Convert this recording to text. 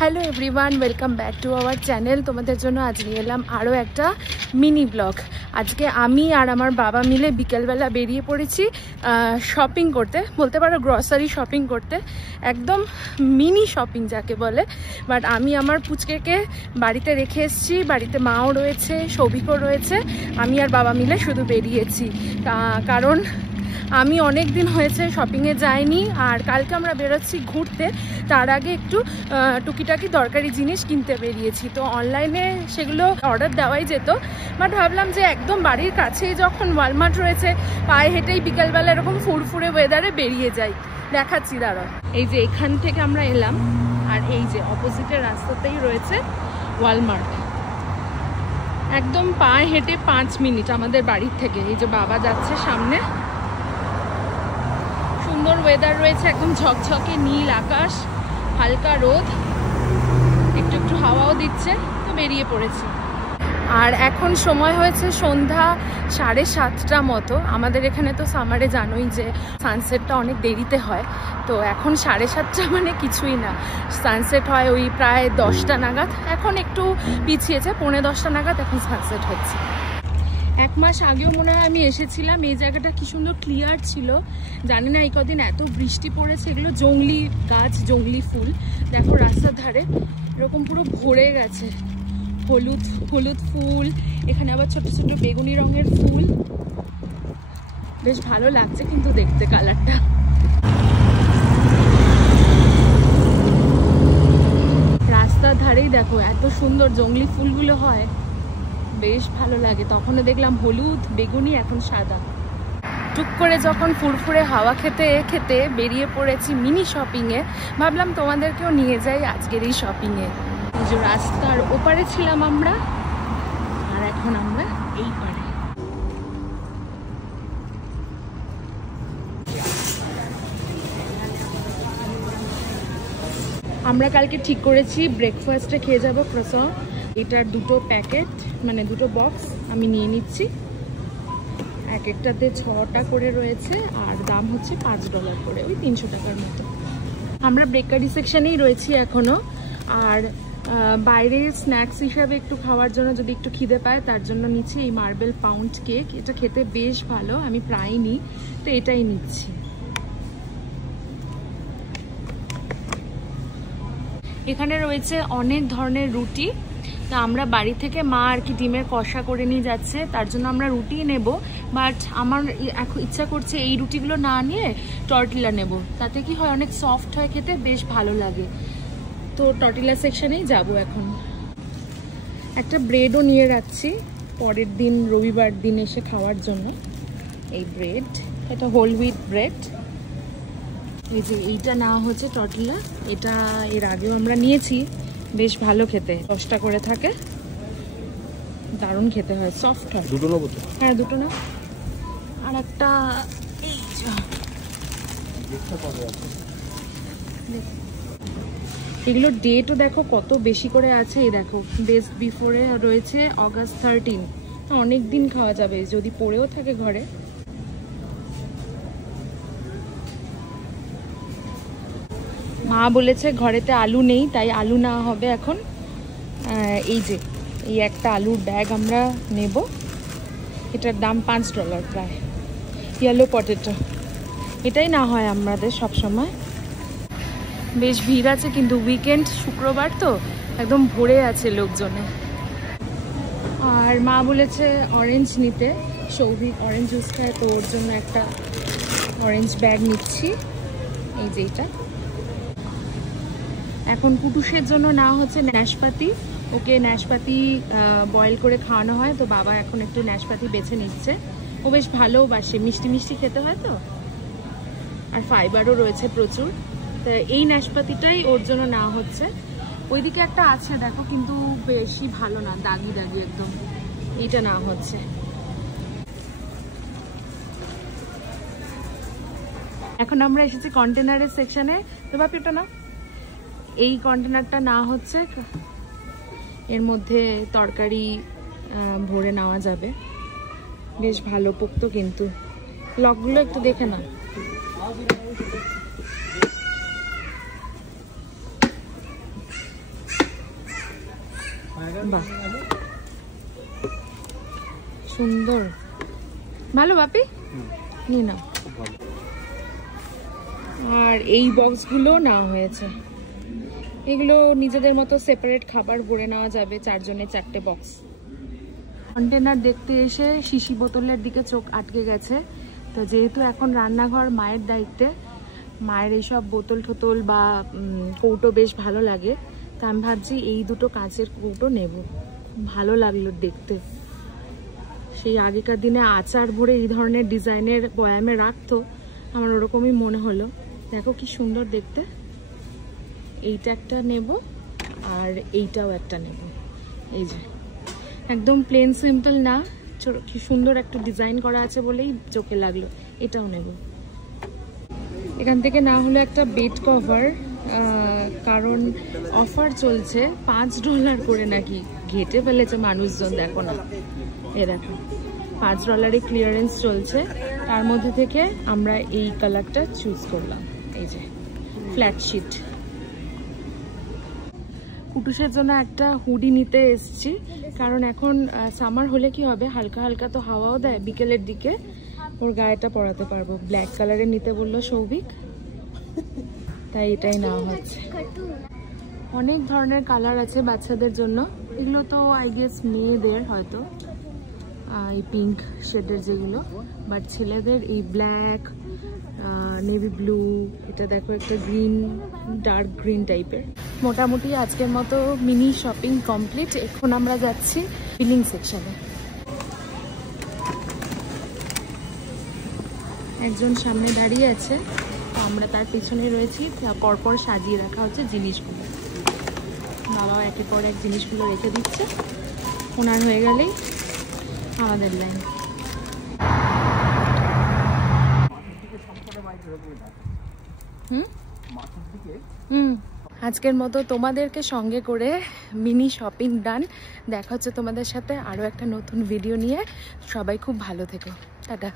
Hello everyone, welcome back to our channel. তোমাদের জন্য আজ নিয়ে এলাম আরও একটা মিনি ব্লগ। আজকে আমি আর আমার বাবা মিলে বিকেলবেলা বেরিয়ে পড়েছি শপিং করতে, বলতে পারো গ্রসারি শপিং করতে, একদম মিনি শপিং যাকে বলে। বাট আমি আমার পুচকেকে বাড়িতে রেখে এসেছি, বাড়িতে মাও রয়েছে, সৌভিকও রয়েছে। আমি আর বাবা মিলে শুধু বেরিয়েছি, কারণ আমি অনেক দিন হয়েছে শপিংয়ে যাইনি। আর কালকে আমরা বেরোচ্ছি ঘুরতে, তার আগে একটু টুকিটাকি দরকারি জিনিস কিনতে বেরিয়েছি। তো অনলাইনে সেগুলো অর্ডার দেওয়াই যেত, বাট ভাবলাম যে একদম বাড়ির কাছেই যখন ওয়ালমার্ট রয়েছে, পায়ে হেঁটেই বিকালবেলা এরকম ফুরফুরে ওয়েদারে বেরিয়ে যাই। দেখাচ্ছি দাঁড়াও। এই যে এখান থেকে আমরা এলাম, আর এই যে অপোজিটের রাস্তাতেই রয়েছে ওয়ালমার্ট। একদম পায়ে হেঁটে 5 মিনিট আমাদের বাড়ির থেকে। এই যে বাবা যাচ্ছে সামনে, সুন্দর ওয়েদার রয়েছে, একদম ঝকঝকে নীল আকাশ, হালকা রোদ, একটু একটু হাওয়াও দিচ্ছে। তো বেরিয়ে পড়েছি। আর এখন সময় হয়েছে সন্ধ্যা 7:30 মতো। আমাদের এখানে তো সামারে জানোই যে সানসেটটা অনেক দেরিতে হয়। তো এখন 7:30 মানে কিছুই না, সানসেট হয় ওই প্রায় 10টা নাগাদ। এখন একটু পিছিয়েছে, 9:45 নাগাদ এখন সানসেট হচ্ছে। 1 মাস আগেও মনে হয় আমি এসেছিলাম। এই জায়গাটা কি সুন্দর ক্লিয়ার ছিল। জানি না এই কদিন এত বৃষ্টি পড়েছে। এগুলো জংলি গাছ, জংলি ফুল। দেখো রাস্তার ধারে এরকম পুরো ভরে গেছে, হলুদ হলুদ ফুল। এখানে আবার ছোট ছোট বেগুনি রঙের ফুল। বেশ ভালো লাগছে কিন্তু দেখতে কালারটা। রাস্তার ধারেই দেখো এত সুন্দর জংলি ফুলগুলো হয়, বেশ ভালো লাগে। তখনও দেখলাম হলুদ, বেগুনি, এখন সাদা। টুক করে যখন ফুরফুরে হাওয়া খেতে খেতে বেরিয়ে পড়েছি মিনি শপিংয়ে, ভাবলাম তোমাদেরকেও নিয়ে যাই আজকের এই শপিংয়ে। এই যে রাস্তার ওপারে ছিলাম আমরা, আর এখন আমরা এই পারে। আমরা কালকে ঠিক করেছি ব্রেকফাস্টে খেয়ে যাবো ক্রোসন। এটার 2টো প্যাকেট, মানে 2টো বক্স আমি নিয়ে নিচ্ছি। এক একটাতে 6টা করে রয়েছে, আর দাম হচ্ছে $5 করে, ওই 300 টাকার মতো। আমরা বেকারি সেকশনেই রয়েছি এখনো। আর বাইরে স্ন্যাক্স হিসাবে একটু খাওয়ার জন্য যদি একটু খিদে পায়, তার জন্য নিচ্ছি এই মার্বেল পাউন্ড কেক। এটা খেতে বেশ ভালো, আমি প্রায়ই নিই, তো এটাই নিচ্ছি। এখানে রয়েছে অনেক ধরনের রুটি। তা আমরা বাড়ি থেকে মা আর কি ডিমের কষা করে নিয়ে যাচ্ছে, তার জন্য আমরা রুটি নেব। বাট আমার এখন ইচ্ছা করছে এই রুটিগুলো না নিয়ে টর্টিলা নেব। তাতে কি হয়, অনেক সফট হয় খেতে, বেশ ভালো লাগে। তো টর্টিলা সেকশনেই যাব এখন। একটা ব্রেডও নিয়ে রাখছি পরের দিন রবিবার দিন এসে খাওয়ার জন্য। এই ব্রেড, এটা হোল হুইট ব্রেড। এই যে এইটা না হচ্ছে টর্টিলা, এটা এর আগেও আমরা নিয়েছি, বেশ ভালো খেতে। 10টা করে থাকে, দারুণ খেতে হয়, সফট হয়। 2টো নেবো তো? হ্যাঁ 2টো না। আর একটা এই এগুলো ডেটও দেখো কত বেশি করে আছে। এই দেখো বেস্ট বিফোরে রয়েছে August 13। অনেক দিন খাওয়া যাবে যদি পড়েও থাকে ঘরে। মা বলেছে ঘরেতে আলু নেই, তাই আলু না হবে এখন। এই যে এই একটা আলুর ব্যাগ আমরা নেব, এটার দাম $5 প্রায়। ইয়েলো পটেটো, এটাই না হয় আমাদের সব সময়। বেশ ভিড় আছে কিন্তু, উইকেন্ড, শুক্রবার তো একদম ভরে আছে লোকজনে। আর মা বলেছে অরেঞ্জ নিতে, সৌভিক অরেঞ্জ জুস খায়, তো ওর জন্য একটা অরেঞ্জ ব্যাগ নিচ্ছি। এই যে এটা। এখন কুটুসের জন্য না হচ্ছে নাশপাতি। ওকে নাশপাতি বয়েল করে খাওয়ানো হয়, তো বাবা এখন একটু নাশপাতি বেছে নিচ্ছে। ও বেশ ভালোবাসে, মিষ্টি মিষ্টি খেতে হয় তো, আর ফাইবারও রয়েছে প্রচুর। তো এই নাশপাতিটাই ওর জন্য না হচ্ছে। ওইদিকে একটা আছে দেখো, কিন্তু বেশি ভালো না, দাগি দাগি একদম। এইটা না হচ্ছে। এখন আমরা এসেছি কন্টেনারের সেকশনে। তো বাপি এটা না, এই কন্টেনারটা না হচ্ছে, এর মধ্যে তরকারি ভরে নেওয়া যাবে। বেশ ভালো পোক্ত, কিন্তু লকগুলো একটু দেখে না। বাহ, সুন্দর, ভালো বাপি, নিয়ে নাও। আর এই বক্সগুলো নেওয়া হয়েছে, এগুলো নিজেদের মতো সেপারেট খাবার ভরে নেওয়া যাবে, 4 জনের 4টে বক্স। কন্টেনার দেখতে এসে শিশি বোতলের দিকে চোখ আটকে গেছে। তো যেহেতু এখন রান্নাঘর মায়ের দায়িত্বে, মায়ের এইসব বোতল টোতল বা কৌটো বেশ ভালো লাগে, তা আমি ভাবছি এই দুটো কাঁচের কৌটো নেব। ভালো লাগলো দেখতে, সেই আগেকার দিনে আচার ভরে এই ধরনের ডিজাইনের বয়ামে রাখতো, আমার ওরকমই মনে হলো। দেখো কি সুন্দর দেখতে। এইটা একটা নেব আর এইটাও একটা নেব। এই যে একদম প্লেন সিম্পল না, কি সুন্দর একটা ডিজাইন করা আছে বলেই চোখে লাগলো, এটাও নেব। এখান থেকে না হলো একটা বেড কভার, কারণ অফার চলছে $5 করে নাকি, ঘেটে ফেলেছে মানুষজন। দেখো না, এ দেখো $5 ক্লিয়ারেন্স চলছে, তার মধ্যে থেকে আমরা এই কালারটা চুজ করলাম। এই যে ফ্ল্যাট শিট। কুটুসের জন্য একটা হুডি নিতে এসছি, কারণ এখন সামার হলে কি হবে, হালকা হালকা তো হাওয়াও দেয়, বিকেলের দিকে ওর গায়েটা পরাতে পারবো। ব্ল্যাক কালারের নিতে বললো সৌভিক, তাই এটাই নেওয়া হচ্ছে। অনেক ধরনের কালার আছে বাচ্চাদের জন্য, এগুলো তো আই গেস মেয়েদের হয়তো, এই পিঙ্ক শেডের যেগুলো, বাট ছেলেদের এই ব্ল্যাক, নেভি ব্লু, এটা দেখো একটা গ্রিন, ডার্ক গ্রিন টাইপের। মোটামুটি আজকের মতো মিনি শপিং কমপ্লিট। এখন আমরা যাচ্ছি বিলিং সেকশনে। একজন সামনে দাঁড়িয়ে আছে, আমরা তার পিছনে রয়েছি, পরপর সাজিয়ে রাখা হচ্ছে জিনিসগুলো। বাবাও একের পর এক জিনিসগুলো রেখে দিচ্ছে, ওনার হয়ে গেলেই আমাদের লাইন। আজকের মতো তোমাদেরকে সঙ্গে করে মিনি শপিং ডান। দেখা হচ্ছে তোমাদের সাথে আরও একটা নতুন ভিডিও নিয়ে। সবাই খুব ভালো থেকো, টাটা।